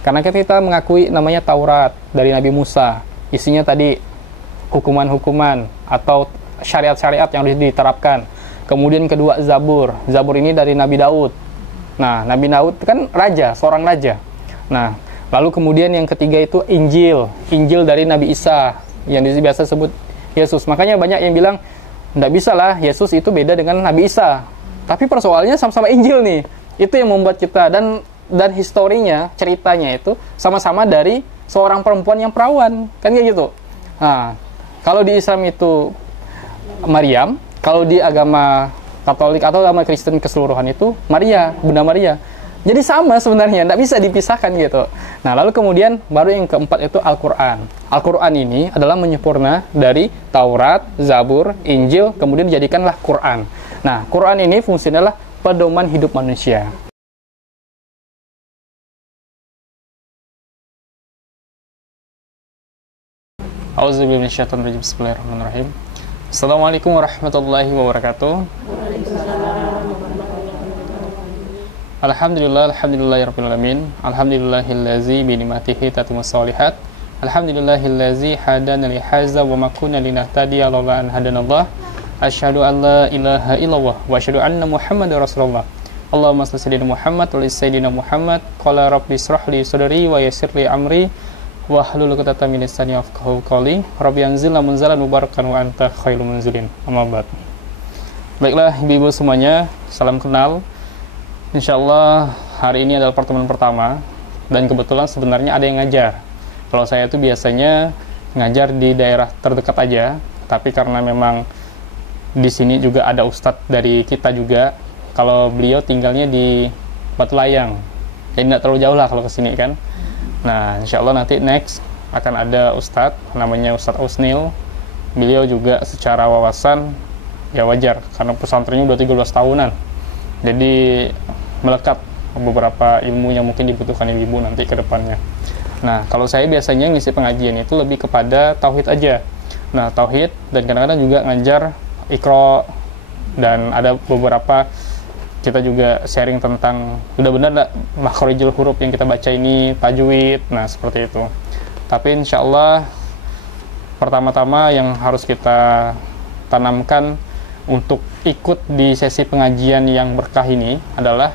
Karena kita mengakui namanya Taurat dari Nabi Musa, isinya tadi hukuman-hukuman atau syariat-syariat yang harus diterapkan. Kemudian kedua Zabur ini dari Nabi Daud. Nah, Nabi Daud kan raja, seorang raja. Nah, lalu kemudian yang ketiga itu Injil dari Nabi Isa, yang biasa sebut Yesus. Makanya banyak yang bilang, nggak bisa lah, Yesus itu beda dengan Nabi Isa. Tapi persoalannya sama-sama Injil nih. Itu yang membuat kita, dan historinya, ceritanya itu sama-sama dari seorang perempuan yang perawan. Kan kayak gitu. Nah, kalau di Islam itu Maryam, kalau di agama Katolik atau agama Kristen keseluruhan itu Maria, Bunda Maria. Jadi sama sebenarnya, tidak bisa dipisahkan gitu. Nah, lalu kemudian baru yang keempat itu Al-Quran. Al-Quran ini adalah menyempurna dari Taurat, Zabur, Injil, kemudian dijadikanlah Quran. Nah, Quran ini fungsinya adalah pedoman hidup manusia. Auzubillahi minasyaitonirrajim. Bismillahirrahmanirrahim. Assalamualaikum warahmatullahi wabarakatuh. Alhamdulillahirabbil alamin. Alhamdulillahillazi bi ni'matihi tatimmus shalihat. Alhamdulillahillazi hadana li hadza wa ma kunna linahtadiya laula an hadanallah. Asyhadu an la ilaha illallah wa asyhadu anna Muhammadar Rasulullah. Allahumma shalli ala Muhammad wa ala sayyidina Muhammad. Qala rabbi ishrah li sadri wa yassir li amri wahlul 'uqdatam min lisani yafqahu qawli. Rabbi anzilna munzalan mubarakan wa anta khairul munzilin. Amma ba'd. Baiklah ibu-ibu semuanya, salam kenal. Insyaallah hari ini adalah pertemuan pertama, dan kebetulan sebenarnya ada yang ngajar. Kalau saya itu biasanya ngajar di daerah terdekat aja, tapi karena memang di sini juga ada ustadz dari kita juga. Kalau beliau tinggalnya di Batu Layang, jadi tidak terlalu jauh lah kalau ke sini kan. Nah, insya Allah nanti next akan ada ustadz, namanya Ustadz Usnil. Beliau juga secara wawasan ya wajar, karena pesantrennya udah 13 tahunan. Jadi melekat beberapa ilmu yang mungkin dibutuhkan ibu nanti ke depannya. Nah, kalau saya biasanya ngisi pengajian itu lebih kepada tauhid aja. Nah, tauhid, dan kadang-kadang juga ngajar Iqra, dan ada beberapa kita juga sharing tentang udah benar nggak makhorijul huruf yang kita baca ini, tajwid, nah seperti itu. Tapi insya Allah pertama-tama yang harus kita tanamkan untuk ikut di sesi pengajian yang berkah ini adalah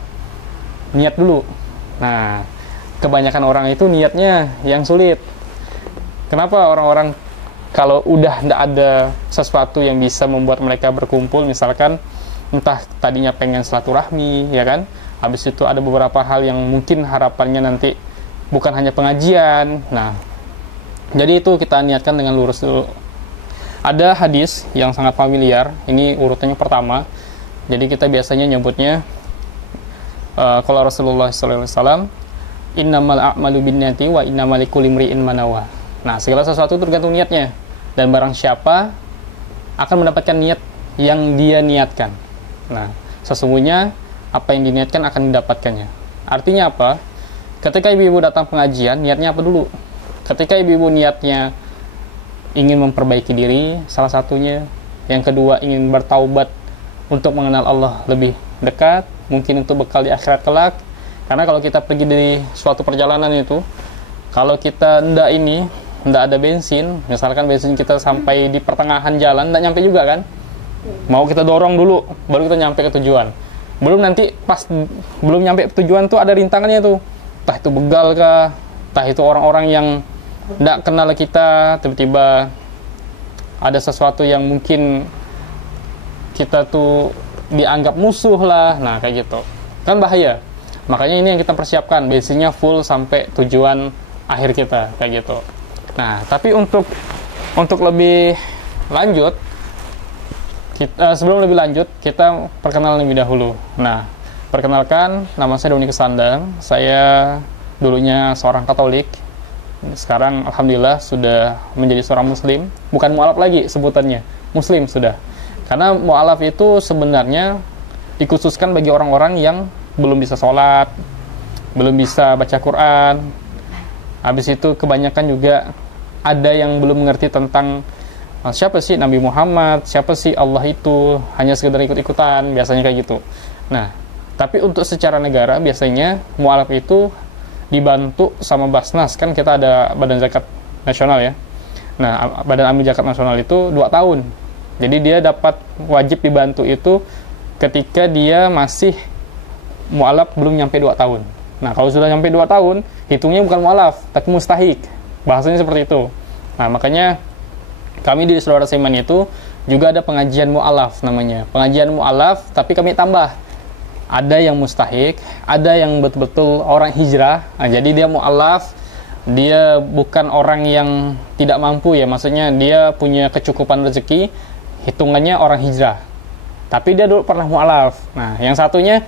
niat dulu. Nah, kebanyakan orang itu niatnya yang sulit. Kenapa orang-orang kalau udah nggak ada sesuatu yang bisa membuat mereka berkumpul, misalkan entah tadinya pengen silaturahmi, ya kan? Habis itu ada beberapa hal yang mungkin harapannya nanti bukan hanya pengajian. Nah, jadi itu kita niatkan dengan lurus dulu. Ada hadis yang sangat familiar, ini urutannya pertama. Jadi kita biasanya nyebutnya qala Rasulullah sallallahu alaihi wasallam, innamal a'malu binniyati wa innamal likulli imri'in ma nawa. Nah, segala sesuatu tergantung niatnya, dan barang siapa akan mendapatkan niat yang dia niatkan. Nah, sesungguhnya apa yang diniatkan akan didapatkannya. Artinya apa? Ketika ibu-ibu datang pengajian, niatnya apa dulu? Ketika ibu-ibu niatnya ingin memperbaiki diri, salah satunya. Yang kedua, ingin bertaubat untuk mengenal Allah lebih dekat, mungkin untuk bekal di akhirat kelak. Karena kalau kita pergi dari suatu perjalanan itu, kalau kita ndak ada bensin, misalkan bensin kita sampai di pertengahan jalan, ndak nyampe juga kan? Mau kita dorong dulu, baru kita nyampe ke tujuan. Belum nanti pas belum nyampe ke tujuan tuh ada rintangannya tuh. Entah itu begal kah, entah itu orang-orang yang ndak kenal kita, tiba-tiba ada sesuatu yang mungkin kita tuh dianggap musuh lah. Nah, kayak gitu. Kan bahaya. Makanya ini yang kita persiapkan, bensinnya full sampai tujuan akhir kita, kayak gitu. Nah, tapi untuk lebih lanjut, sebelum lebih lanjut, kita perkenalan lebih dahulu. Nah, perkenalkan, nama saya Doni Kesandang. Saya dulunya seorang Katolik. Sekarang alhamdulillah sudah menjadi seorang Muslim. Bukan mu'alaf lagi sebutannya, Muslim sudah. Karena mu'alaf itu sebenarnya dikhususkan bagi orang-orang yang belum bisa sholat, belum bisa baca Quran. Habis itu kebanyakan juga ada yang belum mengerti tentang siapa sih Nabi Muhammad, siapa sih Allah itu, hanya sekedar ikut-ikutan, biasanya kayak gitu. Nah, tapi untuk secara negara biasanya mu'alaf itu dibantu sama Basnas, kan kita ada Badan Zakat Nasional ya. Nah, Badan Amil Zakat Nasional itu 2 tahun. Jadi dia dapat wajib dibantu itu ketika dia masih mu'alaf belum nyampe 2 tahun. Nah, kalau sudah nyampe 2 tahun, hitungnya bukan mu'alaf, tapi mustahik. Bahasanya seperti itu. Nah, makanya kami di Saudara Seiman itu juga ada pengajian mu'alaf namanya. Pengajian mu'alaf, tapi kami tambah. Ada yang mustahik, ada yang betul-betul orang hijrah. Nah, jadi dia mu'alaf, dia bukan orang yang tidak mampu ya, maksudnya dia punya kecukupan rezeki, hitungannya orang hijrah. Tapi dia dulu pernah mu'alaf. Nah, yang satunya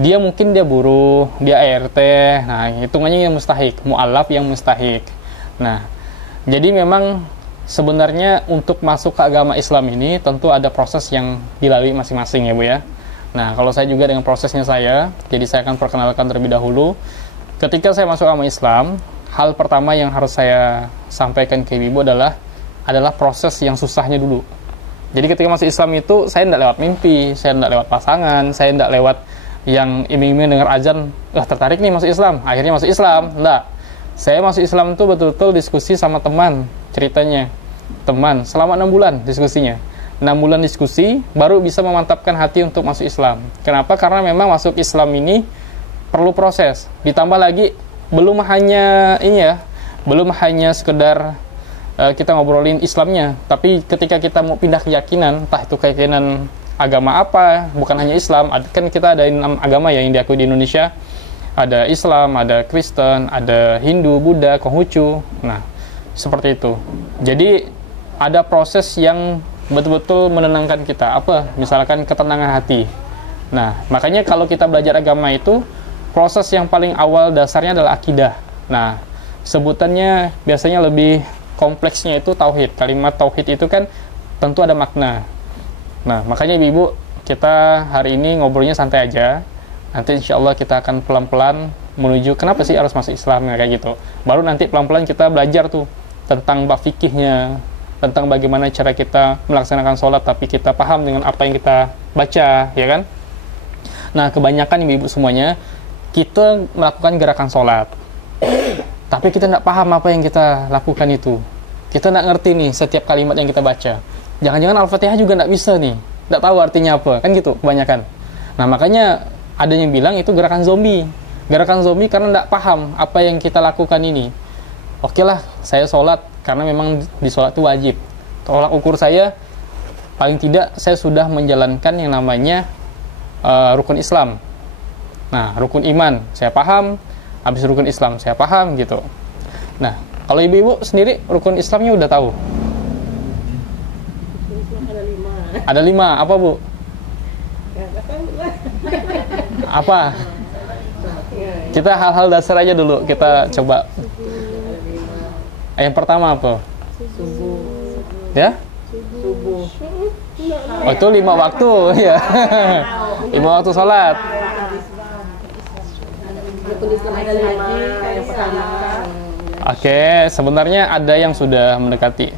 dia mungkin dia buruh, dia ART, nah hitungannya yang mustahik, mu'alaf yang mustahik. Nah, jadi memang sebenarnya untuk masuk ke agama Islam ini tentu ada proses yang dilalui masing-masing ya Bu ya. Nah, kalau saya juga dengan prosesnya saya, jadi saya akan perkenalkan terlebih dahulu. Ketika saya masuk agama Islam, hal pertama yang harus saya sampaikan ke Ibu adalah proses yang susahnya dulu. Jadi ketika masuk Islam itu, saya tidak lewat mimpi, saya tidak lewat pasangan, saya tidak lewat yang iming-iming dengar azan, tertarik nih masuk Islam, akhirnya masuk Islam. Enggak. Saya masuk Islam itu betul-betul diskusi sama teman, ceritanya. Teman, selama 6 bulan diskusinya. 6 bulan diskusi, baru bisa memantapkan hati untuk masuk Islam. Kenapa? Karena memang masuk Islam ini perlu proses. Ditambah lagi, belum hanya ini ya, belum hanya sekedar kita ngobrolin Islamnya, tapi ketika kita mau pindah keyakinan, entah itu keyakinan agama apa, bukan hanya Islam, kan kita ada 6 agama ya yang diakui di Indonesia. Ada Islam, ada Kristen, ada Hindu, Buddha, Konghucu. Nah, seperti itu. Jadi ada proses yang betul-betul menenangkan kita. Apa? Misalkan ketenangan hati. Nah, makanya kalau kita belajar agama itu, proses yang paling awal dasarnya adalah akidah. Nah, sebutannya biasanya lebih kompleksnya itu tauhid. Kalimat tauhid itu kan tentu ada makna. Nah, makanya Ibu, kita hari ini ngobrolnya santai aja. Nanti insya Allah kita akan pelan-pelan menuju kenapa sih harus masuk Islam, kayak gitu. Baru nanti pelan-pelan kita belajar tuh tentang bab fikihnya, tentang bagaimana cara kita melaksanakan sholat, tapi kita paham dengan apa yang kita baca, ya kan? Nah, kebanyakan Ibu semuanya, kita melakukan gerakan sholat, tapi kita tidak paham apa yang kita lakukan itu. Kita tidak ngerti nih setiap kalimat yang kita baca. Jangan-jangan Al-Fatihah juga tidak bisa nih, tidak tahu artinya apa, kan gitu kebanyakan. Nah, makanya ada yang bilang itu gerakan zombie. Gerakan zombie karena tidak paham apa yang kita lakukan ini. Oke lah, saya sholat karena memang di sholat itu wajib. Tolak ukur saya, paling tidak saya sudah menjalankan yang namanya rukun Islam. Nah, rukun iman saya paham, habis rukun Islam saya paham gitu. Nah, kalau ibu-ibu sendiri rukun Islamnya udah tahu? Ada 5, apa Bu? Apa? Kita hal-hal dasar aja dulu, kita coba. Yang pertama apa? Subuh. Ya? Subuh. Oh, itu 5 waktu ya. 5 waktu sholat. Rukun Islam ada 5 yang pertama. Oke, sebenarnya ada yang sudah mendekati.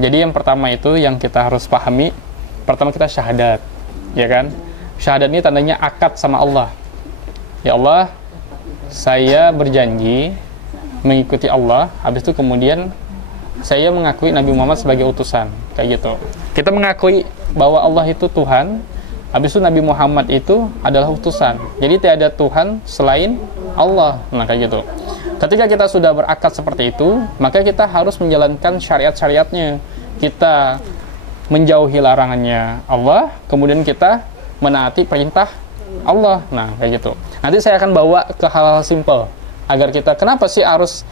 Jadi yang pertama itu yang kita harus pahami, pertama kita syahadat, ya kan? Syahadat ini tandanya akad sama Allah. Ya Allah, saya berjanji mengikuti Allah, habis itu kemudian saya mengakui Nabi Muhammad sebagai utusan, kayak gitu. Kita mengakui bahwa Allah itu Tuhan, habis itu Nabi Muhammad itu adalah utusan. Jadi tidak ada Tuhan selain Allah. Nah, kayak gitu. Ketika kita sudah berakad seperti itu, maka kita harus menjalankan syariat-syariatnya. Kita menjauhi larangannya Allah, kemudian kita menaati perintah Allah. Nah, kayak gitu. Nanti saya akan bawa ke hal-hal simpel agar kita, kenapa sih harus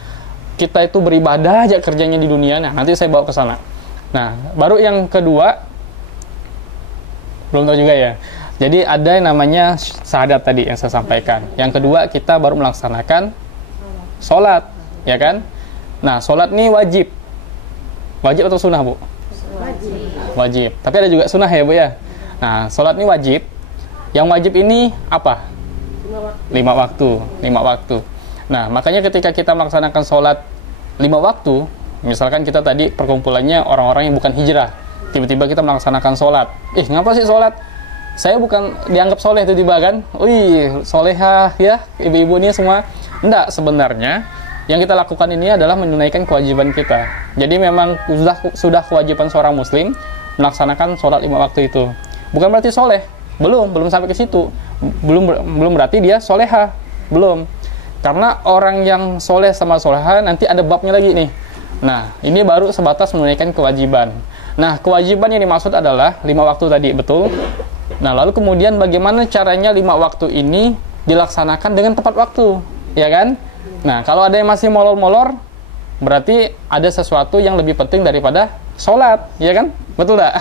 kita itu beribadah aja kerjanya di dunia. Nah, nanti saya bawa ke sana. Nah, baru yang kedua, belum tahu juga ya. Jadi ada yang namanya syahadat tadi yang saya sampaikan. Yang kedua, kita baru melaksanakan sholat, ya kan? Nah, sholat ini wajib. Wajib atau sunnah, Bu? Wajib. Wajib. Tapi ada juga sunnah ya, Bu ya? Nah, sholat ini wajib. Yang wajib ini apa? 5 waktu. 5 waktu. Nah, makanya ketika kita melaksanakan sholat 5 waktu, misalkan kita tadi perkumpulannya orang-orang yang bukan hijrah, tiba-tiba kita melaksanakan sholat. Ngapa sih sholat? saya bukan dianggap soleh tiba-tiba kan, wih solehah ya ibu-ibu ini semua. Enggak, sebenarnya yang kita lakukan ini adalah menunaikan kewajiban kita. Jadi memang sudah kewajiban seorang muslim melaksanakan sholat 5 waktu itu. Bukan berarti soleh, belum sampai ke situ. Belum berarti dia soleha, belum. Karena orang yang soleh sama soleha nanti ada babnya lagi nih. Nah, ini baru sebatas menunaikan kewajiban. Nah, kewajiban yang dimaksud adalah 5 waktu tadi, betul? Nah, lalu kemudian bagaimana caranya 5 waktu ini dilaksanakan dengan tepat waktu, ya kan? Nah, kalau ada yang masih molor-molor, berarti ada sesuatu yang lebih penting daripada sholat, ya kan? Betul nggak?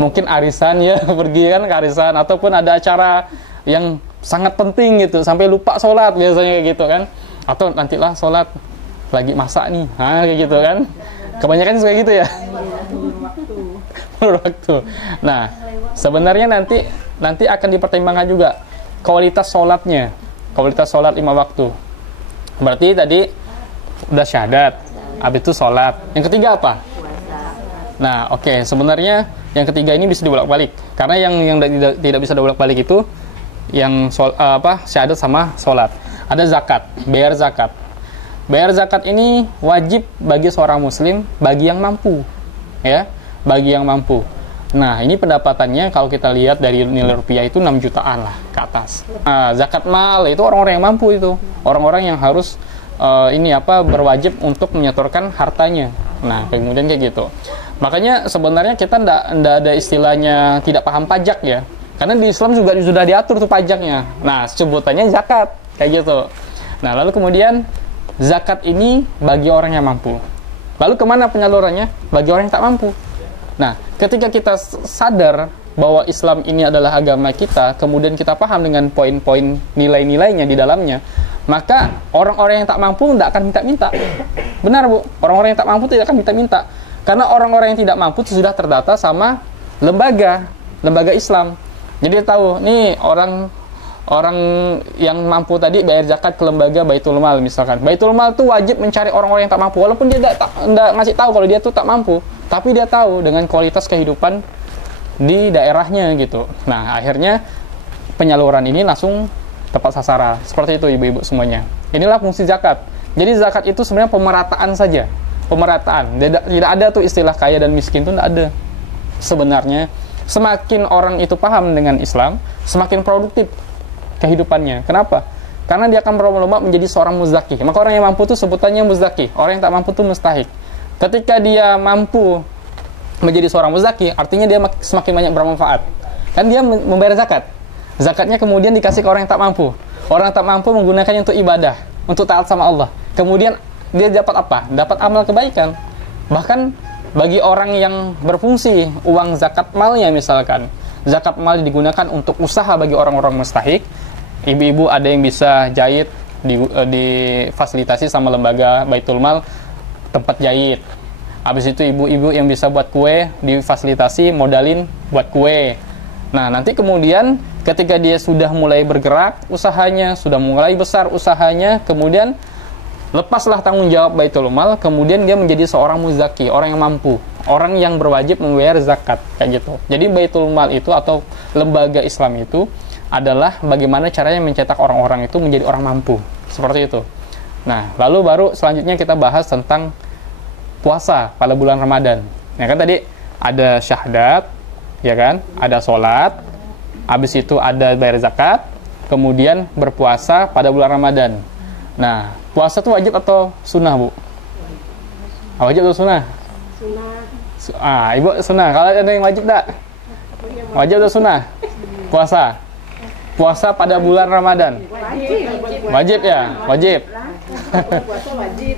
Mungkin arisan ya, pergi kan ke arisan, ataupun ada acara yang sangat penting gitu, sampai lupa sholat biasanya kayak gitu kan? Atau nantilah sholat, lagi masak nih, kayak gitu kan? Kebanyakan kayak gitu ya. Waktu. Nah, sebenarnya nanti akan dipertimbangkan juga kualitas sholatnya, kualitas sholat 5 waktu. Berarti tadi udah syahadat, habis itu sholat. Yang ketiga apa? Nah, oke. Sebenarnya yang ketiga ini bisa dibolak-balik, karena yang tidak bisa dibolak-balik itu yang syahadat sama sholat. Ada zakat, bayar zakat. Bayar zakat ini wajib bagi seorang muslim, bagi yang mampu, ya, bagi yang mampu. Nah, ini pendapatannya kalau kita lihat dari nilai rupiah itu 6 jutaan lah ke atas. Nah, zakat mal itu orang-orang yang mampu itu, orang-orang yang harus berwajib untuk menyetorkan hartanya. Nah, kemudian kayak gitu. Makanya sebenarnya kita ndak ada istilahnya tidak paham pajak ya, karena di Islam juga sudah diatur tuh pajaknya. Nah, sebutannya zakat kayak gitu. Nah, lalu kemudian zakat ini bagi orang yang mampu. Lalu kemana penyalurannya? Bagi orang yang tak mampu. Nah, ketika kita sadar bahwa Islam ini adalah agama kita, kemudian kita paham dengan poin-poin nilai-nilainya di dalamnya, maka orang-orang yang tak mampu tidak akan minta-minta. Benar, Bu? Orang-orang yang tak mampu tidak akan minta-minta. Karena orang-orang yang tidak mampu sudah terdata sama lembaga Islam. Jadi tahu, nih orang yang mampu tadi bayar zakat ke lembaga Baitul Mal misalkan. Baitul Mal tuh wajib mencari orang-orang yang tak mampu, walaupun dia tidak ngasih tahu kalau dia tuh tak mampu, tapi dia tahu dengan kualitas kehidupan di daerahnya gitu. Nah, akhirnya penyaluran ini langsung tepat sasaran. Seperti itu ibu-ibu semuanya. Inilah fungsi zakat. Jadi zakat itu sebenarnya pemerataan saja. Pemerataan. Tidak ada tuh istilah kaya dan miskin, tuh tidak ada. Sebenarnya semakin orang itu paham dengan Islam, semakin produktif kehidupannya. Kenapa? Karena dia akan berlomba-lomba menjadi seorang muzaki. Maka orang yang mampu itu sebutannya muzaki. Orang yang tak mampu itu mustahik. Ketika dia mampu menjadi seorang muzaki, artinya dia semakin banyak bermanfaat. Kan dia membayar zakat. Zakatnya kemudian dikasih ke orang yang tak mampu. Orang yang tak mampu menggunakannya untuk ibadah, untuk taat sama Allah. Kemudian dia dapat apa? Dapat amal kebaikan. Bahkan bagi orang yang berfungsi uang zakat malnya misalkan, zakat mal digunakan untuk usaha bagi orang-orang mustahik. Ibu-ibu ada yang bisa jahit, difasilitasi sama lembaga Baitul Mal tempat jahit. Habis itu ibu-ibu yang bisa buat kue difasilitasi modalin buat kue. Nah, nanti kemudian ketika dia sudah mulai bergerak usahanya, sudah mulai besar usahanya, kemudian lepaslah tanggung jawab Baitul Mal, kemudian dia menjadi seorang muzaki, orang yang mampu, orang yang berwajib membayar zakat, kayak gitu. Jadi Baitul Mal itu atau lembaga Islam itu adalah bagaimana caranya mencetak orang-orang itu menjadi orang mampu, seperti itu. Nah, lalu baru selanjutnya kita bahas tentang puasa pada bulan Ramadan. Ya kan tadi ada syahadat, ya kan? Ada sholat, habis itu ada bayar zakat, kemudian berpuasa pada bulan Ramadan. Nah, puasa itu wajib atau sunnah, Bu? Wajib atau sunnah? Sunnah. Ibu sunnah. Kalau ada yang wajib tak? Wajib atau sunnah? Puasa. Puasa pada bulan Ramadan. Wajib ya? Wajib. Puasa wajib.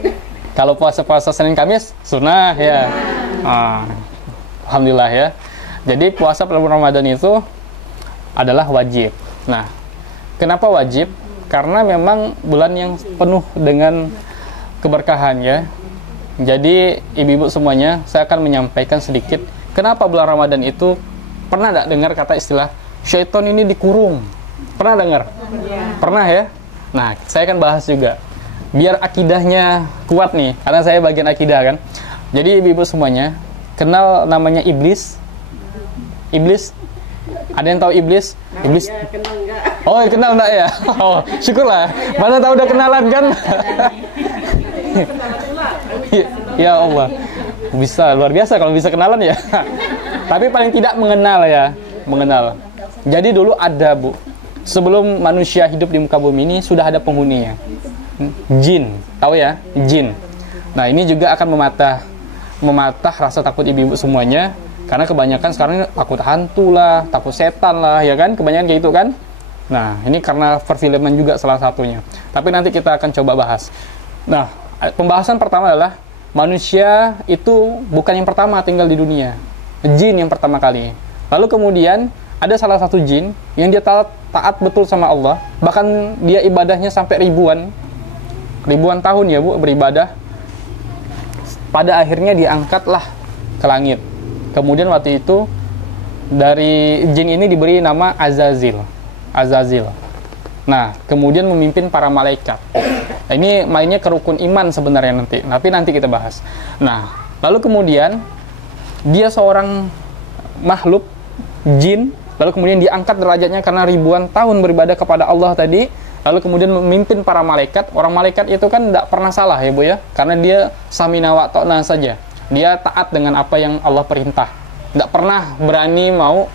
Kalau puasa Senin Kamis, sunnah ya. Alhamdulillah ya. Jadi puasa pada bulan Ramadan itu adalah wajib. Nah, kenapa wajib? Karena memang bulan yang penuh dengan keberkahan ya. Jadi ibu-ibu semuanya, saya akan menyampaikan sedikit kenapa bulan Ramadan itu, pernah tidak dengar kata istilah syaitan ini dikurung? Pernah dengar? Pernah ya? Nah, saya akan bahas juga biar akidahnya kuat nih, karena saya bagian akidah kan. Jadi ibu-ibu semuanya kenal namanya iblis? Iblis Ada yang tahu iblis? Iblis. Ya, kenal enggak? Oh, kenal enggak ya? Oh, syukurlah. Mana tahu udah kenalan kan? Ya Allah. Bisa, luar biasa kalau bisa kenalan ya. Tapi paling tidak mengenal ya, mengenal. Jadi dulu ada, Bu. Sebelum manusia hidup di muka bumi ini sudah ada penghuninya. Jin, tahu ya? Jin. Nah, ini juga akan mematah rasa takut ibu-ibu semuanya. Karena kebanyakan sekarang takut hantu lah, takut setan lah, ya kan? Kebanyakan kayak gitu kan? Nah, ini karena perfilman juga salah satunya. Tapi nanti kita akan coba bahas. Nah, pembahasan pertama adalah manusia itu bukan yang pertama tinggal di dunia. Jin yang pertama kali. Lalu kemudian ada salah satu jin yang dia taat betul sama Allah. Bahkan dia ibadahnya sampai ribuan tahun ya, Bu, beribadah. Pada akhirnya diangkatlah ke langit. Kemudian waktu itu dari jin ini diberi nama Azazil. Nah, kemudian memimpin para malaikat. Nah, ini mainnya ke rukun iman sebenarnya nanti. Tapi nanti kita bahas. Nah, lalu kemudian dia seorang makhluk jin, lalu kemudian diangkat derajatnya karena ribuan tahun beribadah kepada Allah tadi. Lalu kemudian memimpin para malaikat. Orang malaikat itu kan tidak pernah salah ya, Bu ya. Karena dia samina wa ta'na saja. Dia taat dengan apa yang Allah perintah. Tidak pernah berani mau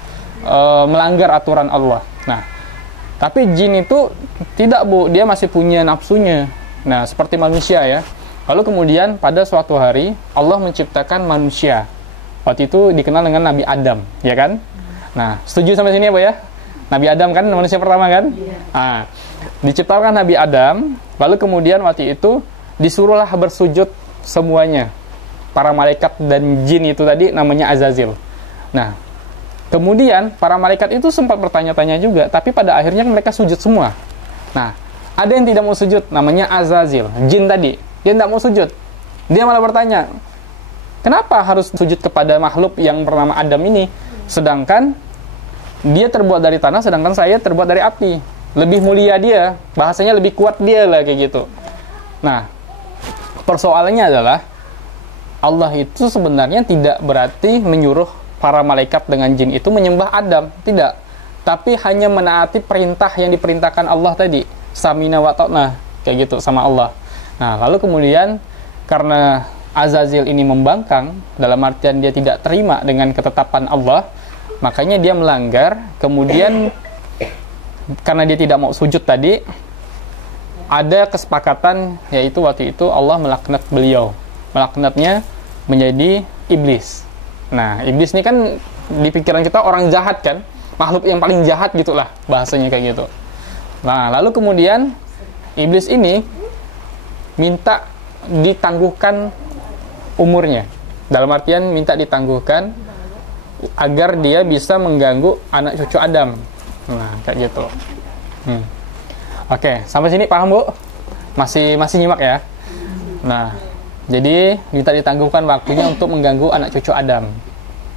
melanggar aturan Allah. Nah, tapi jin itu tidak, Bu. Dia masih punya nafsunya. Nah, seperti manusia ya. Lalu kemudian pada suatu hari Allah menciptakan manusia. Waktu itu dikenal dengan Nabi Adam, ya kan? Nah, setuju sampai sini ya, Bu ya? Nabi Adam kan manusia pertama kan? Nah, diciptakan Nabi Adam. Lalu kemudian waktu itu disuruhlah bersujud semuanya. Para malaikat dan jin itu tadi namanya Azazil. Nah, kemudian para malaikat itu sempat bertanya-tanya juga, tapi pada akhirnya mereka sujud semua. Nah, ada yang tidak mau sujud, namanya Azazil, jin tadi. Dia tidak mau sujud. Dia malah bertanya, kenapa harus sujud kepada makhluk yang bernama Adam ini? Sedangkan dia terbuat dari tanah, sedangkan saya terbuat dari api. Lebih mulia dia, bahasanya lebih kuat dia lah, kayak gitu. Nah, persoalannya adalah Allah itu sebenarnya tidak berarti menyuruh para malaikat dengan jin itu menyembah Adam, tidak. Tapi hanya menaati perintah yang diperintahkan Allah tadi, samina wa ta'na, kayak gitu sama Allah. Nah, lalu kemudian karena Azazil ini membangkang, dalam artian dia tidak terima dengan ketetapan Allah, makanya dia melanggar. Kemudian karena dia tidak mau sujud tadi, ada kesepakatan, yaitu waktu itu Allah melaknat beliau. Melaknatnya menjadi iblis. Nah, iblis ini kan di pikiran kita orang jahat kan, makhluk yang paling jahat gitulah bahasanya kayak gitu. Nah, lalu kemudian iblis ini minta ditangguhkan umurnya. Dalam artian minta ditangguhkan agar dia bisa mengganggu anak cucu Adam. Nah, kayak gitu. Oke, sampai sini paham, Bu? Masih nyimak ya? Nah, jadi minta ditangguhkan waktunya untuk mengganggu anak cucu Adam.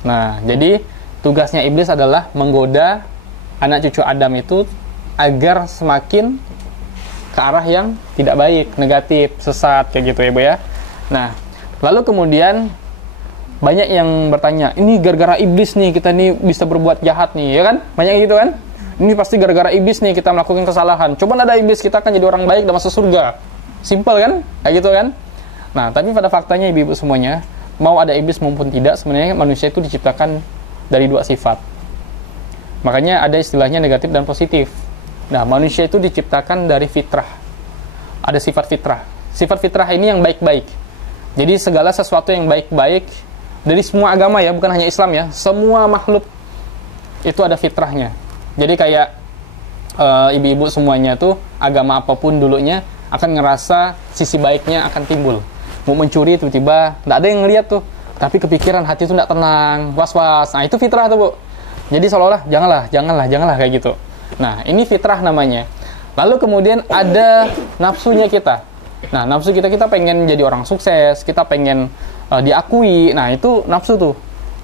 Nah, jadi tugasnya iblis adalah menggoda anak cucu Adam itu agar semakin ke arah yang tidak baik, negatif, sesat, kayak gitu ya, Bu ya. Nah, lalu kemudian banyak yang bertanya, ini gara-gara iblis nih kita nih bisa berbuat jahat nih, ya kan? Banyak gitu kan? Ini pasti gara-gara iblis nih kita melakukan kesalahan. Coba ada iblis, kita akan jadi orang baik dan masuk surga. Simpel kan? Kayak gitu kan? Nah, tapi pada faktanya ibu-ibu semuanya, mau ada iblis maupun tidak, sebenarnya manusia itu diciptakan dari dua sifat. Makanya ada istilahnya negatif dan positif. Nah, manusia itu diciptakan dari fitrah. Ada sifat fitrah. Sifat fitrah ini yang baik-baik. Jadi segala sesuatu yang baik-baik dari semua agama ya, bukan hanya Islam ya, semua makhluk itu ada fitrahnya. Jadi kayak ibu-ibu semuanya tuh agama apapun dulunya akan ngerasa sisi baiknya akan timbul. Mau mencuri tiba-tiba tidak ada yang ngeliat tuh, tapi kepikiran hati itu tidak tenang, was-was. Nah, itu fitrah tuh, Bu. Jadi seolah-olah janganlah kayak gitu. Nah, ini fitrah namanya. Lalu kemudian ada nafsunya kita. Nah, nafsu kita pengen jadi orang sukses, kita pengen diakui. Nah, itu nafsu tuh.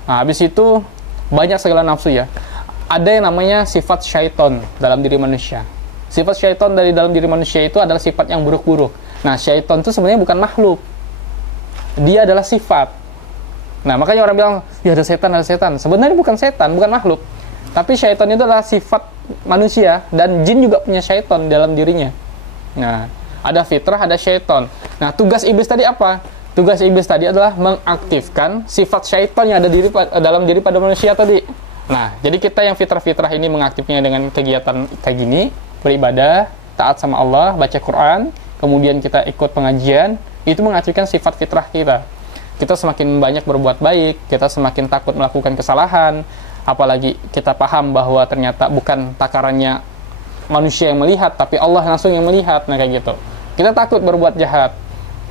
Nah, habis itu banyak segala nafsu ya. Ada yang namanya sifat syaiton dalam diri manusia. Sifat syaiton dari dalam diri manusia itu adalah sifat yang buruk-buruk. Nah, syaiton itu sebenarnya bukan makhluk. Dia adalah sifat. Nah, makanya orang bilang, ya ada setan. Sebenarnya bukan setan, bukan makhluk. Tapi syaitan itu adalah sifat manusia, dan jin juga punya syaitan dalam dirinya. Nah, ada fitrah, ada syaitan. Nah, tugas iblis tadi apa? Tugas iblis tadi adalah mengaktifkan sifat syaitan yang ada dalam diri pada manusia tadi. Nah, jadi kita yang fitrah-fitrah ini mengaktifnya dengan kegiatan kayak gini, beribadah, taat sama Allah, baca Quran, kemudian kita ikut pengajian, itu mengaktifkan sifat fitrah kita. Kita semakin banyak berbuat baik, kita semakin takut melakukan kesalahan, apalagi kita paham bahwa ternyata bukan takarannya manusia yang melihat, tapi Allah langsung yang melihat. Nah, kayak gitu. Kita takut berbuat jahat.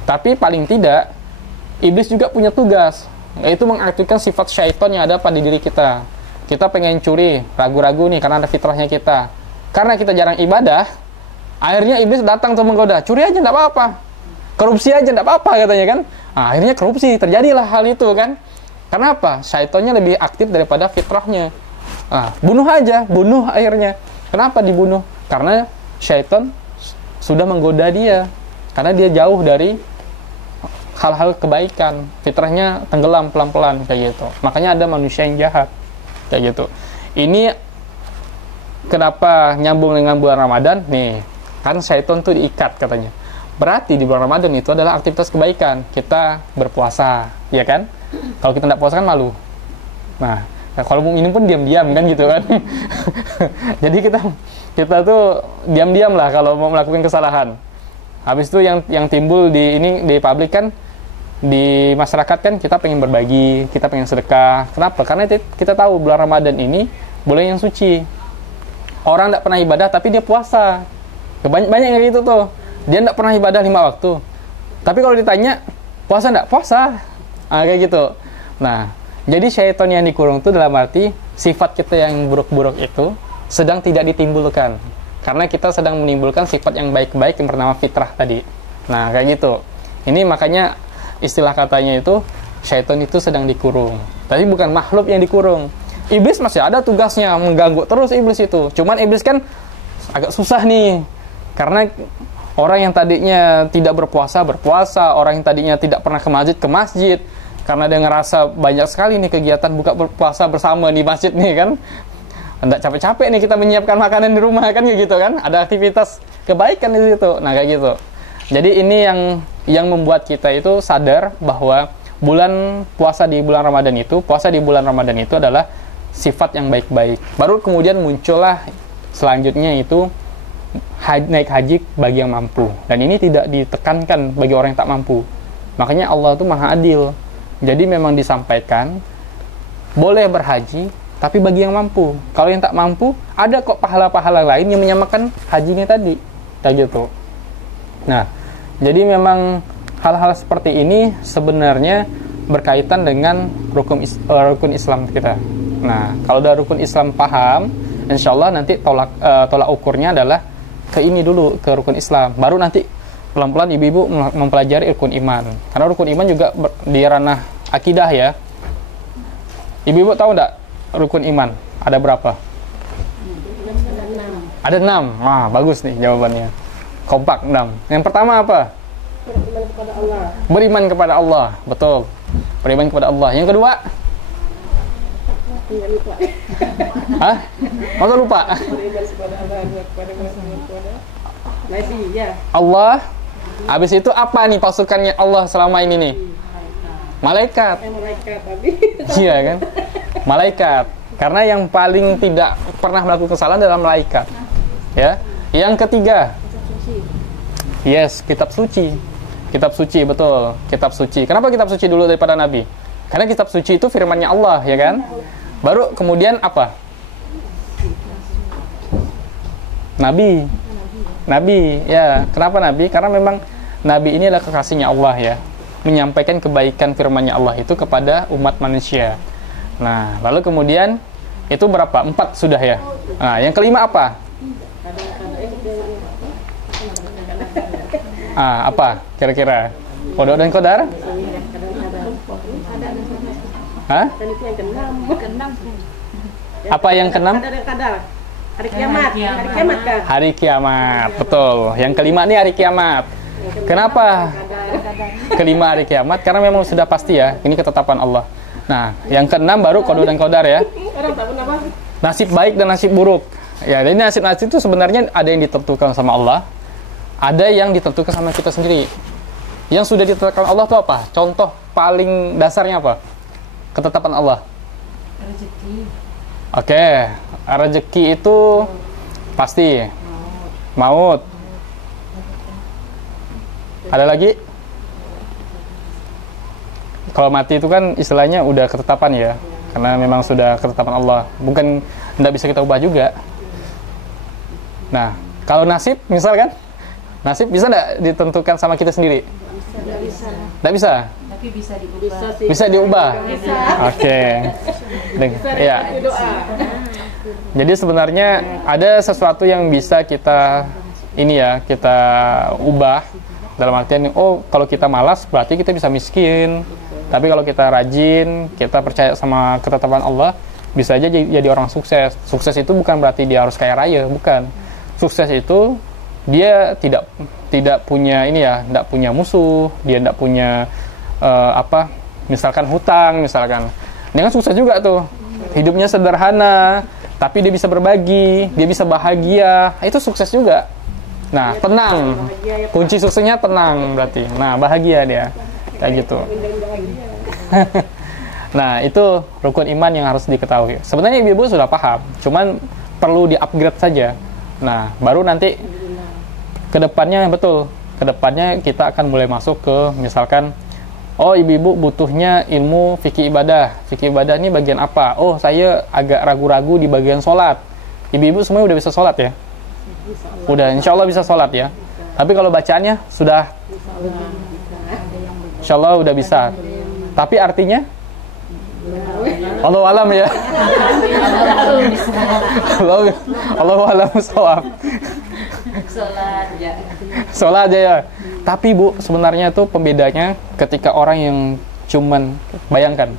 Tapi paling tidak, iblis juga punya tugas, yaitu mengaktifkan sifat syaitan yang ada pada diri kita. Kita pengen curi, ragu-ragu nih karena ada fitrahnya kita. Karena kita jarang ibadah, akhirnya iblis datang untuk menggoda. Curi aja enggak apa-apa. Korupsi aja enggak apa-apa katanya kan. Nah, akhirnya korupsi, terjadilah hal itu kan. Karena apa? Syaitannya lebih aktif daripada fitrahnya. Nah, bunuh aja, bunuh akhirnya. Kenapa dibunuh? Karena syaitan sudah menggoda dia. Karena dia jauh dari hal-hal kebaikan. Fitrahnya tenggelam pelan-pelan kayak gitu. Makanya ada manusia yang jahat kayak gitu. Ini kenapa nyambung dengan bulan Ramadan? Nih, kan syaitan tuh diikat katanya. Berarti di bulan Ramadan itu adalah aktivitas kebaikan. Kita berpuasa, ya kan? Kalau kita tidak puasa kan malu. Nah, kalau ini pun diam-diam kan gitu kan. Jadi kita tuh diam-diam lah kalau mau melakukan kesalahan. Habis itu yang timbul di publik kan, di masyarakat kan, kita pengen berbagi, kita pengen sedekah. Kenapa? Karena kita tahu bulan Ramadan ini bulan yang suci. Orang tidak pernah ibadah tapi dia puasa. Banyak yang gitu tuh. Dia tidak pernah ibadah 5 waktu. Tapi kalau ditanya, puasa enggak? Puasa. Kayak gitu. Nah, jadi syaitan yang dikurung itu dalam arti sifat kita yang buruk-buruk itu sedang tidak ditimbulkan. Karena kita sedang menimbulkan sifat yang baik-baik yang bernama fitrah tadi. Nah, kayak gitu. Ini makanya istilah katanya itu syaitan itu sedang dikurung. Tapi bukan makhluk yang dikurung. Iblis masih ada tugasnya, mengganggu terus iblis itu. Cuman iblis kan agak susah nih. Karena orang yang tadinya tidak berpuasa, orang yang tadinya tidak pernah ke masjid. Karena dia ngerasa banyak sekali nih kegiatan buka puasa bersama di masjid nih kan. Nggak capek-capek nih kita menyiapkan makanan di rumah kan gitu kan. Ada aktivitas kebaikan di situ. Nah, kayak gitu. Jadi ini yang membuat kita itu sadar bahwa puasa di bulan Ramadan itu adalah sifat yang baik-baik. Baru kemudian muncullah selanjutnya itu naik haji bagi yang mampu. Dan ini tidak ditekankan bagi orang yang tak mampu. Makanya Allah itu Maha Adil. Jadi memang disampaikan boleh berhaji, tapi bagi yang mampu. Kalau yang tak mampu, ada kok pahala-pahala lain yang menyamakan hajinya tadi. Kayak gitu. Nah, jadi memang hal-hal seperti ini sebenarnya berkaitan dengan rukun Islam kita. Nah, kalau udah rukun Islam paham, insya Allah nanti tolak ukurnya adalah ke ini dulu, ke rukun Islam. Baru nanti pelan-pelan ibu-ibu mempelajari rukun iman. Karena rukun iman juga di ranah akidah ya. Ibu-ibu tahu enggak rukun iman ada berapa? Ada 6. Wah, bagus nih jawabannya. Kompak 6. Yang pertama apa? Beriman kepada Allah. Beriman kepada Allah. Betul. Beriman kepada Allah. Yang kedua? Lupa. Hah? Masa lupa? Beriman kepada Allah, kepada Nabi, ya. Allah. Habis itu apa nih pasukannya Allah selama ini nih? Malaikat. Malaikat tadi. Iya kan? Malaikat. Karena yang paling tidak pernah melakukan kesalahan adalah malaikat. Ya. Yang ketiga. Yes, kitab suci. Kitab suci, betul. Kitab suci. Kenapa kitab suci dulu daripada Nabi? Karena kitab suci itu firman-Nya Allah, ya kan? Baru kemudian apa? Nabi. Nabi, ya. Kenapa Nabi? Karena memang Nabi ini adalah kekasihnya Allah, ya. Menyampaikan kebaikan firman-Nya Allah itu kepada umat manusia. Nah, lalu kemudian itu berapa? 4 sudah ya. Nah, yang kelima apa? Apa kira-kira? Qada dan qadar? Hah? Apa yang keenam? Hari kiamat. Hari kiamat kan? Hari kiamat, betul. Yang kelima nih hari kiamat. Kenapa? Kelima hari kiamat karena memang sudah pasti ya, ini ketetapan Allah. Nah, yang keenam baru qada dan qadar ya. Orang tak pernah nasib baik dan nasib buruk. Ya, jadi nasib-nasib itu sebenarnya ada yang ditentukan sama Allah, ada yang ditentukan sama kita sendiri. Yang sudah ditentukan Allah itu apa? Contoh paling dasarnya apa? Ketetapan Allah. Rezeki. Oke, rezeki itu pasti. Maut. Ada lagi? Kalau mati itu kan istilahnya udah ketetapan ya, karena memang sudah ketetapan Allah. Bukan, tidak bisa kita ubah juga. Nah, kalau nasib, misalkan, nasib bisa tidak ditentukan sama kita sendiri? Tidak bisa. Tidak bisa? Tapi bisa diubah. Bisa diubah? Bisa. Oke. Ya. Doa. Jadi sebenarnya ada sesuatu yang bisa kita kita ubah dalam artian, oh kalau kita malas berarti kita bisa miskin. Tapi kalau kita rajin, kita percaya sama ketetapan Allah, bisa aja jadi orang sukses. Sukses itu bukan berarti dia harus kaya raya, bukan. Sukses itu dia tidak punya tidak punya musuh, dia tidak punya misalkan hutang, misalkan. Dia kan sukses juga tuh. Hidupnya sederhana, tapi dia bisa berbagi, dia bisa bahagia. Itu sukses juga. Nah, tenang. Kunci suksesnya tenang berarti. Nah, bahagia dia. Kayak gitu. Nah, itu rukun iman yang harus diketahui. Sebenarnya ibu-ibu sudah paham, cuman perlu di-upgrade saja. Nah, baru nanti kedepannya kita akan mulai masuk ke misalkan, oh ibu-ibu butuhnya ilmu fikih ibadah. Fikih ibadah ini bagian apa? Oh, saya agak ragu-ragu di bagian sholat. Ibu-ibu semua udah bisa sholat ya? Udah, insya Allah bisa sholat ya. Tapi kalau bacaannya sudah, insya Allah udah bisa. Tapi artinya Allahu alam ya. Allahu alam shawab. Sholat aja ya. Tapi Bu, sebenarnya itu pembedanya ketika orang yang cuman, bayangkan,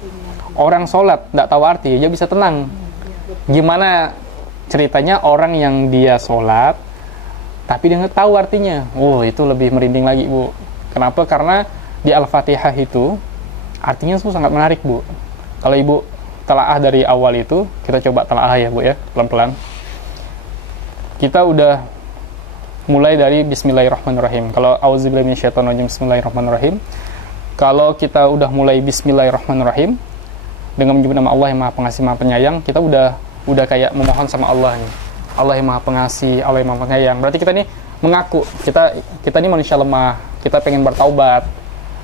orang sholat tidak tahu arti, dia bisa tenang. Gimana ceritanya orang yang dia sholat tapi dia nggak tahu artinya? Oh, itu lebih merinding lagi Bu. Kenapa? Karena di Al-Fatihah itu artinya itu sangat menarik Bu. Kalau Ibu telaah dari awal itu, kita coba telaah ya Bu ya, pelan-pelan. Kita udah mulai dari Bismillahirrahmanirrahim. Kalau auzubillahi minasyaitonirrajim, Bismillahirrahmanirrahim. Kalau kita udah mulai Bismillahirrahmanirrahim dengan menyebut nama Allah yang Maha Pengasih Maha Penyayang, kita udah kayak memohon sama Allah nih. Allah yang Maha Pengasih, Allah yang Maha Penyayang. Berarti kita nih mengaku kita nih manusia lemah, kita pengen bertaubat.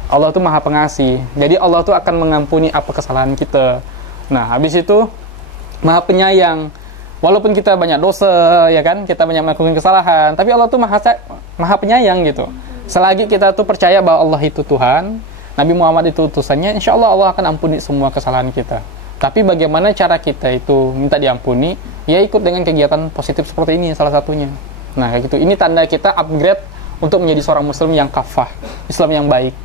Allah tuh Maha Pengasih. Jadi Allah tuh akan mengampuni apa kesalahan kita. Nah, habis itu Maha Penyayang. Walaupun kita banyak dosa, ya kan, kita banyak melakukan kesalahan, tapi Allah tuh Maha Penyayang gitu. Selagi kita tuh percaya bahwa Allah itu Tuhan, Nabi Muhammad itu utusannya, insya Allah Allah akan ampuni semua kesalahan kita. Tapi bagaimana cara kita itu minta diampuni? Ya ikut dengan kegiatan positif seperti ini salah satunya. Nah, kayak gitu. Ini tanda kita upgrade untuk menjadi seorang muslim yang kafah, Islam yang baik.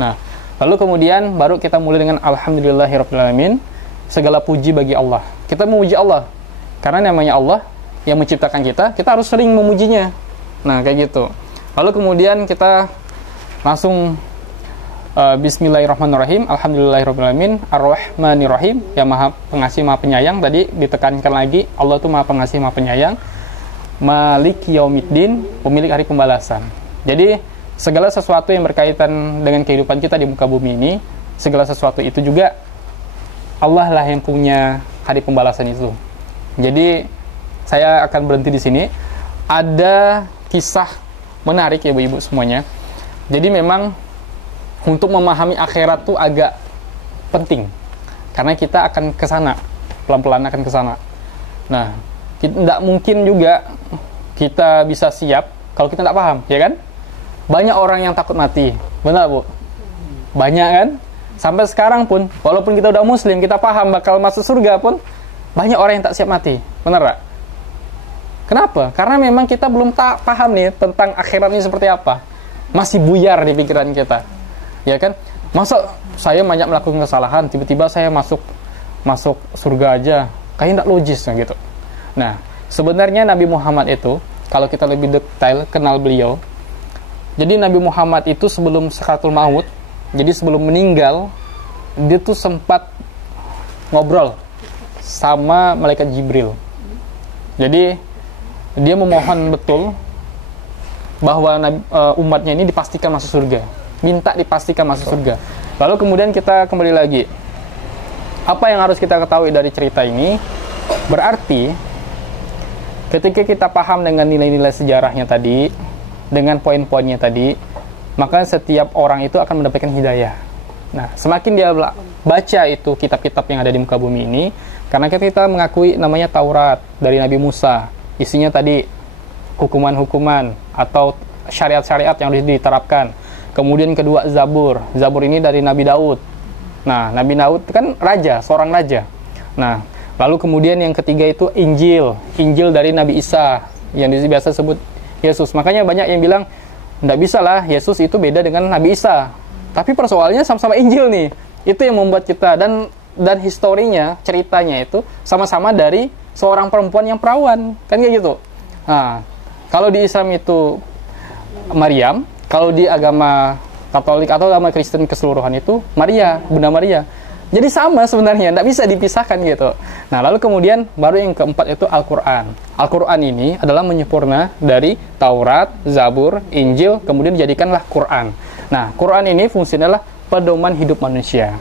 Nah, lalu kemudian baru kita mulai dengan alhamdulillahirrahmanirrahim. Segala puji bagi Allah. Kita memuji Allah. Karena namanya Allah yang menciptakan kita harus sering memujinya. Nah, kayak gitu. Lalu kemudian kita langsung Bismillahirrahmanirrahim, Alhamdulillahirrahmanirrahim, Ar-Rahmanirrahim, yang Maha Pengasih Maha Penyayang. Tadi ditekankan lagi, Allah itu Maha Pengasih Maha Penyayang. Malik Yaumiddin, pemilik hari pembalasan. Jadi segala sesuatu yang berkaitan dengan kehidupan kita di muka bumi ini, segala sesuatu itu juga Allah lah yang punya hari pembalasan itu. Jadi saya akan berhenti di sini. Ada kisah menarik ya ibu-ibu semuanya. Jadi memang untuk memahami akhirat tuh agak penting, karena kita akan ke sana, pelan-pelan akan ke sana. Nah, tidak mungkin juga kita bisa siap kalau kita tidak paham, ya kan? Banyak orang yang takut mati, benar Bu? Banyak kan? Sampai sekarang pun, walaupun kita udah muslim, kita paham bakal masuk surga pun, banyak orang yang tak siap mati, benar tak? Kenapa? Karena memang kita belum paham nih tentang akhirat ini seperti apa. Masih buyar di pikiran kita. Ya kan? Masa saya banyak melakukan kesalahan, tiba-tiba saya masuk surga aja, kayaknya tidak logis gitu. Nah, sebenarnya Nabi Muhammad itu, kalau kita lebih detail kenal beliau, jadi Nabi Muhammad itu sebelum sakaratul maut, jadi sebelum meninggal, dia tuh sempat ngobrol sama malaikat Jibril. Jadi dia memohon betul bahwa umatnya ini dipastikan masuk surga, minta dipastikan masuk surga. Lalu kemudian kita kembali lagi, apa yang harus kita ketahui dari cerita ini? Berarti ketika kita paham dengan nilai-nilai sejarahnya tadi, dengan poin-poinnya tadi, maka setiap orang itu akan mendapatkan hidayah. Nah, semakin dia baca itu kitab-kitab yang ada di muka bumi ini, karena kita mengakui namanya Taurat dari Nabi Musa, isinya tadi hukuman-hukuman atau syariat-syariat yang diterapkan. Kemudian kedua Zabur ini dari Nabi Daud. Nah, Nabi Daud kan raja, seorang raja. Nah, lalu kemudian yang ketiga itu Injil dari Nabi Isa yang biasa sebut Yesus. Makanya banyak yang bilang nggak bisa lah Yesus itu beda dengan Nabi Isa. Tapi persoalannya sama-sama Injil nih. Itu yang membuat kita dan historinya, ceritanya itu sama-sama dari seorang perempuan yang perawan, kan kayak gitu. Nah, kalau di Islam itu Maryam, kalau di agama Katolik atau agama Kristen keseluruhan itu Maria, Bunda Maria. Jadi sama sebenarnya, tidak bisa dipisahkan gitu. Nah, lalu kemudian baru yang keempat itu Al-Quran. Al-Quran ini adalah menyempurna dari Taurat, Zabur, Injil, kemudian dijadikanlah Quran. Nah, Quran ini fungsinya adalah pedoman hidup manusia.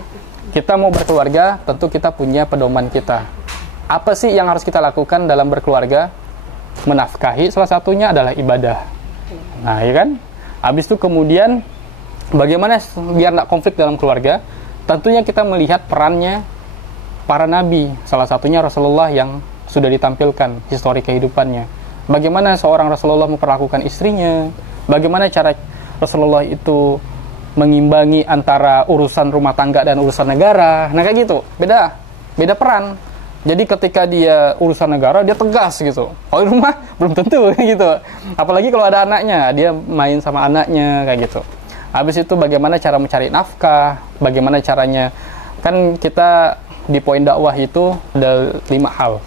Kita mau berkeluarga, tentu kita punya pedoman kita. Apa sih yang harus kita lakukan dalam berkeluarga? Menafkahi, salah satunya adalah ibadah. Nah, ya kan? Habis itu kemudian, bagaimana biar tidak konflik dalam keluarga? Tentunya kita melihat perannya para nabi, salah satunya Rasulullah yang sudah ditampilkan histori kehidupannya. Bagaimana seorang Rasulullah memperlakukan istrinya, bagaimana cara Rasulullah itu mengimbangi antara urusan rumah tangga dan urusan negara. Nah, kayak gitu, beda peran. Jadi ketika dia urusan negara, dia tegas gitu. Kalau di rumah, belum tentu gitu. Apalagi kalau ada anaknya, dia main sama anaknya, kayak gitu. Habis itu bagaimana cara mencari nafkah, bagaimana caranya, kan kita di poin dakwah itu ada 5 hal.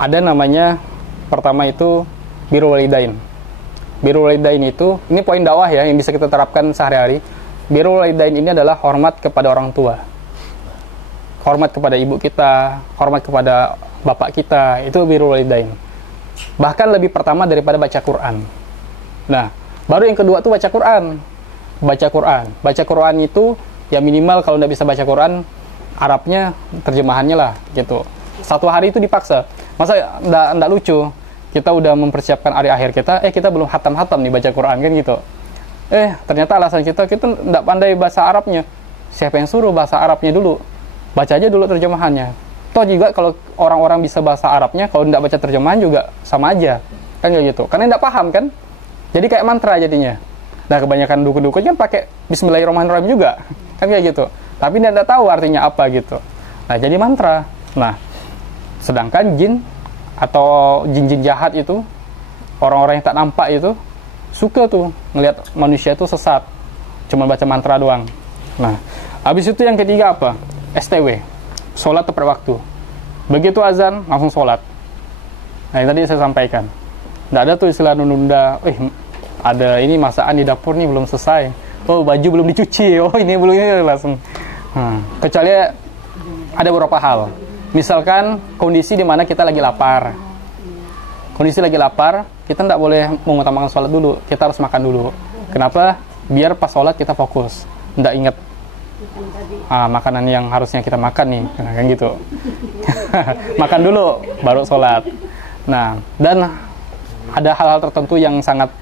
Ada namanya, pertama itu birrul walidain. Birrul walidain itu, ini poin dakwah ya, yang bisa kita terapkan sehari-hari. Birrul walidain ini adalah hormat kepada orang tua. Hormat kepada ibu kita, hormat kepada bapak kita, itu birrul walidain. Bahkan lebih pertama daripada baca Quran. Nah, baru yang kedua tuh baca Quran. Baca Quran itu ya minimal kalau nggak bisa baca Quran, Arabnya terjemahannya lah gitu. 1 hari itu dipaksa. Masa nggak lucu? Kita udah mempersiapkan hari akhir kita belum hatam-hatam nih baca Quran kan gitu. Ternyata alasan kita nggak pandai bahasa Arabnya. Siapa yang suruh bahasa Arabnya dulu? Baca aja dulu terjemahannya. Toh juga kalau orang-orang bisa bahasa Arabnya, kalau nggak baca terjemahan juga sama aja. Kan kayak gitu. Karena nggak paham kan? Jadi kayak mantra jadinya. Nah, kebanyakan dukun-dukun kan pakai Bismillahirrahmanirrahim juga. Kan kayak gitu. Tapi dia nggak tahu artinya apa gitu. Nah, jadi mantra. Nah, sedangkan jin atau jin-jin jahat itu, orang-orang yang tak nampak itu, suka tuh ngelihat manusia itu sesat. Cuma baca mantra doang. Nah, habis itu yang ketiga apa? STW. Sholat tepat waktu. Begitu azan, langsung sholat. Nah, yang tadi saya sampaikan. Nggak ada tuh istilah nunda. Ada ini masakan di dapur nih belum selesai. Oh, baju belum dicuci. Oh, ini belum, ini langsung. Kecuali ada beberapa hal. Misalkan kondisi di mana kita lagi lapar. Kondisi lagi lapar, kita tidak boleh mengutamakan sholat dulu. Kita harus makan dulu. Kenapa? Biar pas sholat kita fokus. Tidak ingat makanan yang harusnya kita makan nih. Nah, kan gitu. Makan dulu, baru sholat. Nah, dan ada hal-hal tertentu yang sangat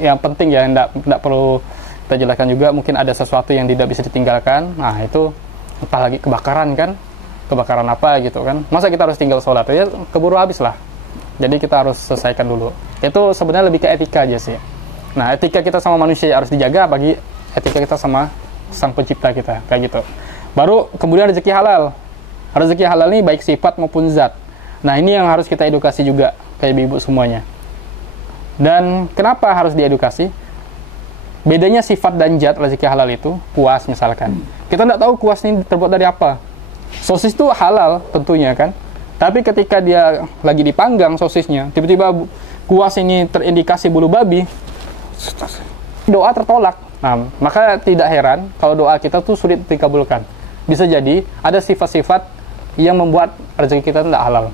yang penting ya, tidak perlu kita jelaskan juga. Mungkin ada sesuatu yang tidak bisa ditinggalkan. Nah, itu entah lagi kebakaran kan, kebakaran apa gitu kan, masa kita harus tinggal sholat ya, keburu habis lah. Jadi kita harus selesaikan dulu. Itu sebenarnya lebih ke etika aja sih. Nah, etika kita sama manusia harus dijaga, bagi etika kita sama sang pencipta kita, kayak gitu. Baru kemudian rezeki halal. Rezeki halal ini baik sifat maupun zat. Nah, ini yang harus kita edukasi juga kayak ibu semuanya. Dan kenapa harus diedukasi? Bedanya sifat dan zat rezeki halal itu, kuas misalkan. Kita tidak tahu kuas ini terbuat dari apa. Sosis itu halal tentunya kan. Tapi ketika dia lagi dipanggang sosisnya, tiba-tiba kuas ini terindikasi bulu babi, doa tertolak. Nah, maka tidak heran kalau doa kita tuh sulit dikabulkan. Bisa jadi ada sifat-sifat yang membuat rezeki kita tidak halal.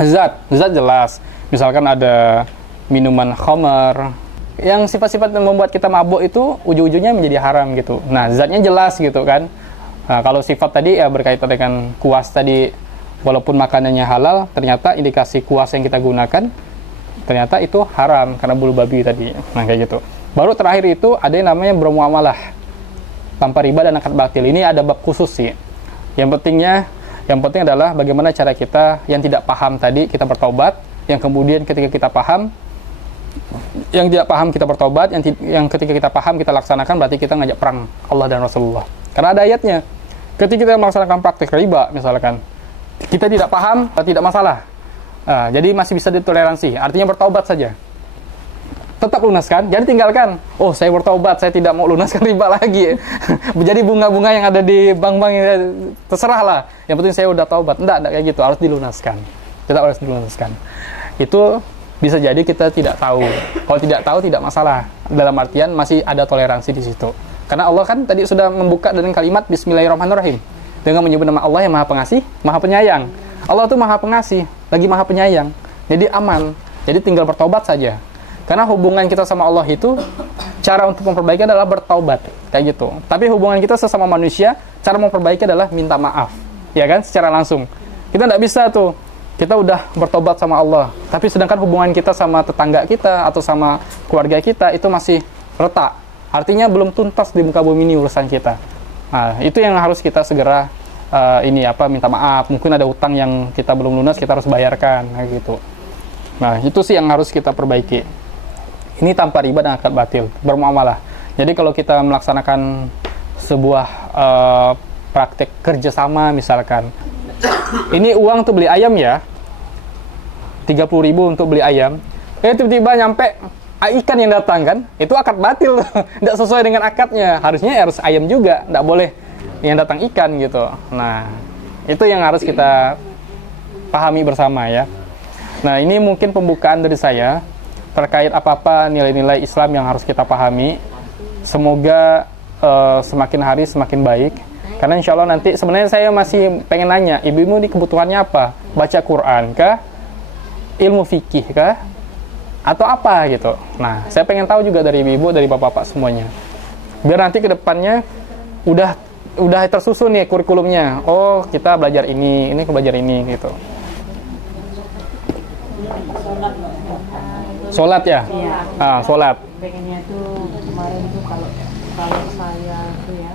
Zat jelas. Misalkan ada minuman khamar, yang sifat-sifat yang membuat kita mabuk itu ujung-ujungnya menjadi haram gitu. Nah, zatnya jelas gitu kan. Nah, kalau sifat tadi ya berkaitan dengan kuas tadi, walaupun makanannya halal, ternyata indikasi kuas yang kita gunakan ternyata itu haram karena bulu babi tadi. Nah, kayak gitu. Baru terakhir itu ada yang namanya bermuamalah tanpa riba dan akad batil. Ini ada bab khusus sih. Yang penting adalah bagaimana cara kita yang tidak paham tadi kita bertobat, yang kemudian ketika kita paham, yang tidak paham kita bertobat, yang ketika kita paham kita laksanakan, berarti kita ngajak perang Allah dan Rasulullah. Karena ada ayatnya. Ketika kita melaksanakan praktik riba misalkan, kita tidak paham, tidak masalah. Jadi masih bisa ditoleransi. Artinya bertobat saja. Tetap lunaskan, jadi tinggalkan. Oh, saya bertobat, saya tidak mau lunaskan riba lagi. Jadi bunga-bunga yang ada di bank-bank ini terserah lah. Yang penting saya udah taubat. Enggak kayak gitu, harus dilunaskan. Tetap harus dilunaskan. Itu bisa jadi kita tidak tahu. Kalau tidak tahu tidak masalah. Dalam artian masih ada toleransi di situ. Karena Allah kan tadi sudah membuka dengan kalimat Bismillahirrahmanirrahim. Dengan menyebut nama Allah yang Maha Pengasih, Maha Penyayang. Allah itu Maha Pengasih, lagi Maha Penyayang. Jadi aman. Jadi tinggal bertobat saja. Karena hubungan kita sama Allah itu, cara untuk memperbaiki adalah bertaubat, kayak gitu. Tapi hubungan kita sesama manusia, cara memperbaiki adalah minta maaf, ya kan? Secara langsung. Kita tidak bisa tuh, kita udah bertobat sama Allah, tapi sedangkan hubungan kita sama tetangga kita atau sama keluarga kita itu masih retak. Artinya belum tuntas di muka bumi ini urusan kita. Nah, itu yang harus kita segera minta maaf. Mungkin ada utang yang kita belum lunas, kita harus bayarkan, kayak gitu. Nah, itu sih yang harus kita perbaiki. Ini tanpa riba dan akad batil, bermuamalah. Jadi kalau kita melaksanakan sebuah praktek kerjasama misalkan, ini uang untuk beli ayam ya, 30.000 untuk beli ayam, tiba-tiba nyampe ikan yang datang kan, itu akad batil, tidak sesuai dengan akadnya. Harusnya harus ayam juga, tidak boleh yang datang ikan gitu. Nah, itu yang harus kita pahami bersama ya. Nah, ini mungkin pembukaan dari saya terkait apa-apa nilai-nilai Islam yang harus kita pahami. Semoga semakin hari semakin baik. Karena insya Allah nanti sebenarnya saya masih pengen nanya, ibu-ibu ini kebutuhannya apa? Baca Quran kah? Ilmu fikih kah? Atau apa gitu? Nah, saya pengen tahu juga dari ibu-ibu, dari bapak-bapak semuanya. Biar nanti ke depannya udah tersusun nih kurikulumnya. Oh, kita belajar ini belajar ini gitu. Sholat ya? Iya. Sholat. Pengennya tuh kemarin tuh kalau saya tuh ya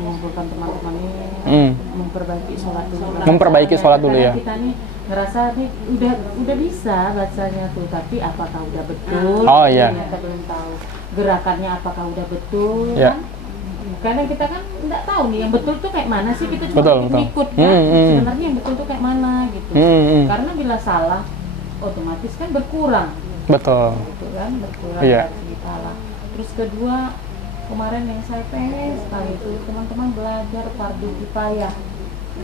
mengumpulkan teman-teman ini memperbaiki sholat dulu. Memperbaiki sholat dulu ya. Kita nih ngerasa nih udah bisa bacanya tuh, tapi apakah udah betul? Oh iya. Kita belum tahu gerakannya apakah udah betul ya. Kan? Kadang kita kan nggak tahu nih yang betul tuh kayak mana sih, kita cuma ikut kan. Sebenarnya yang betul tuh kayak mana gitu. Karena bila salah otomatis kan berkurang. Betul. Gitu kan, berkurang dari salah. Terus kedua, kemarin yang saya pengen sekali itu teman-teman belajar fardu kifayah.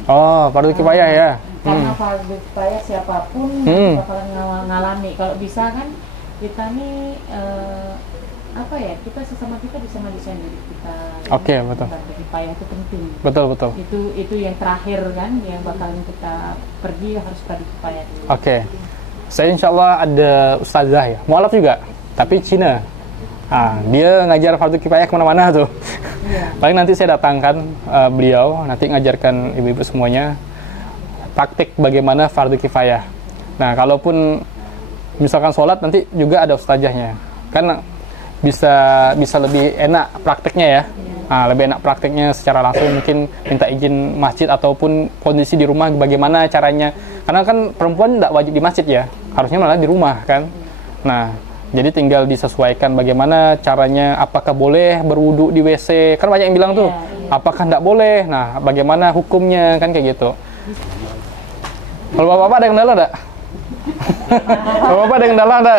Oh, fardu kifayah ya. Karena fardu kifayah siapapun bakalan ngalami. Kalau bisa kan kita nih kita sesama kita bisa mendesain diri kita. Oke, betul. Fardu kifayah itu penting. Betul. Itu yang terakhir kan, yang bakalan kita pergi harus fardu kifayah dulu. Oke. Saya insya Allah ada ustazah ya, mualaf juga, tapi Cina. Dia ngajar fardu kifayah kemana-mana tuh. Yeah. Paling nanti saya datangkan beliau, nanti ngajarkan ibu-ibu semuanya praktik bagaimana fardu kifayah. Nah, kalaupun misalkan sholat nanti juga ada ustazahnya, kan bisa lebih enak praktiknya ya. Lebih enak praktiknya secara langsung, mungkin minta izin masjid ataupun kondisi di rumah bagaimana caranya. Karena kan perempuan tidak wajib di masjid ya, harusnya malah di rumah kan. Nah, jadi tinggal disesuaikan bagaimana caranya, apakah boleh berwudu di WC. Kan banyak yang bilang tuh, apakah tidak boleh. Nah, bagaimana hukumnya kan kayak gitu. Kalau bapak-bapak ada kendala enggak? Bapak ada kendala enggak?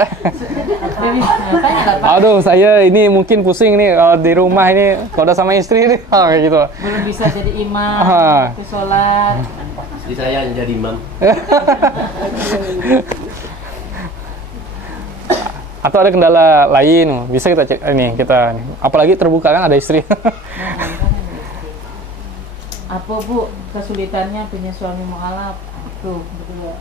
Aduh, saya ini mungkin pusing nih kalau di rumah ini, kalau udah sama istri nih, kayak gitu. Belum bisa jadi imam, ke sholat. Jadi saya yang jadi imam. Atau ada kendala lain, bisa kita apalagi terbuka kan ada istri. Apa Bu kesulitannya punya suami mualaf? Tuh, berdua.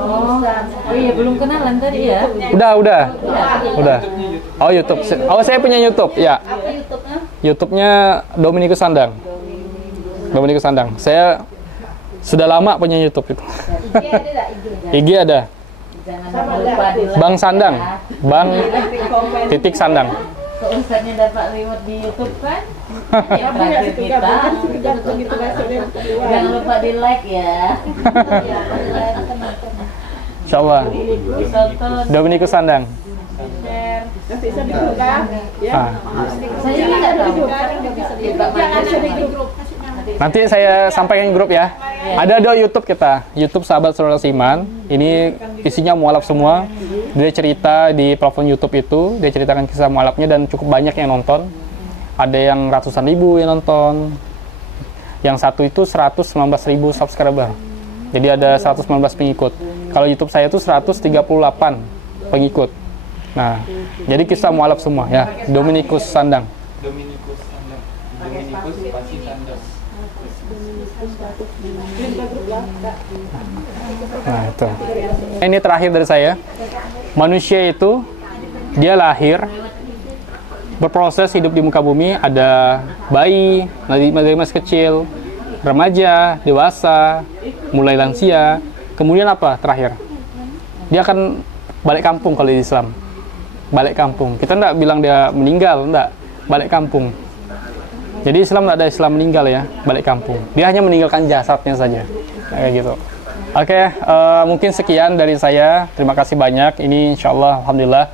Oh iya, belum kenalan tadi ya? Udah. Oh YouTube. Oh saya punya YouTube ya. Apa YouTube-nya? YouTube-nya Dominikus Sandang. Dominikus Sandang. Saya sudah lama punya YouTube itu. IG ada nggak? IG ada. Jangan lupa di like Bang Sandang. ya. Bang titik Sandang. Ustaznya dapat reward di YouTube kan? Yang terakhir kita. Jangan lupa di like ya. Insyaallah. Tonton. Dominikus Sandang. Nanti bisa dibuka ya. Saya juga nggak tahu. Nanti saya sampaikan grup ya. Ada YouTube kita, YouTube Sahabat Saudara Iman. Ini isinya mualaf semua. Dia cerita di platform YouTube itu, dia ceritakan kisah mualafnya dan cukup banyak yang nonton. Ada yang ratusan ribu yang nonton. Yang satu itu 119.000 subscriber. Jadi ada 119 pengikut. Kalau YouTube saya itu 138 pengikut. Nah, jadi kisah mualaf semua ya. Dominikus Sandang. Dominikus pasti Sandang. Nah, itu. Ini terakhir dari saya. Manusia itu dia lahir, berproses hidup di muka bumi, ada bayi, dari masih kecil, remaja, dewasa, mulai lansia, kemudian apa terakhir? Dia akan balik kampung kalau di Islam. Balik kampung. Kita enggak bilang dia meninggal, enggak. Balik kampung. Jadi Islam tidak ada Islam meninggal ya, balik kampung. Dia hanya meninggalkan jasadnya saja, kayak gitu. Oke, mungkin sekian dari saya. Terima kasih banyak. Ini insya Allah, alhamdulillah.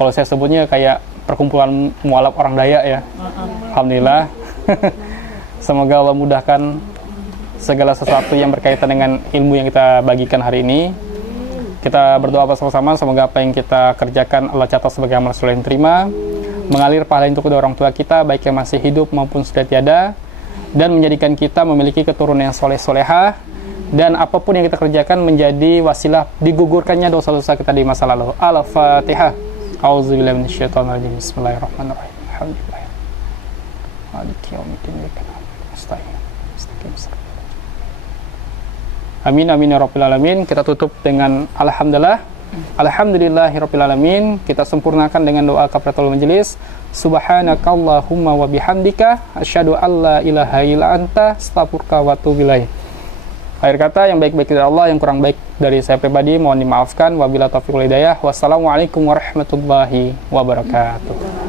Kalau saya sebutnya kayak perkumpulan mualaf orang Dayak ya. Alhamdulillah. Semoga Allah mudahkan segala sesuatu yang berkaitan dengan ilmu yang kita bagikan hari ini. Kita berdoa bersama-sama. Semoga apa yang kita kerjakan Allah catat sebagai amal soleh yang terima. Mengalir pahala untuk kedua orang tua kita, baik yang masih hidup maupun sudah tiada, dan menjadikan kita memiliki keturunan yang soleh-solehah, dan apapun yang kita kerjakan menjadi wasilah digugurkannya dosa-dosa kita di masa lalu. Al-Fatihah. A'udzubillahi minasyaitonirrajim. Bismillahirrahmanirrahim. Alhamdulillah. Maliki yaumiddin. Amin amin ya rabbal alamin. Kita tutup dengan alhamdulillah. Alhamdulillahirabbil alamin. Kita sempurnakan dengan doa kafaratul majelis. Subhanakallahumma wa bihamdika asyhadu an la ilaha illa anta astaghfiruka wa atubu ilaik. Akhir kata, yang baik-baik dari Allah, yang kurang baik dari saya pribadi mohon dimaafkan. Wabillahi taufiq wal hidayah. Wassalamualaikum warahmatullahi wabarakatuh.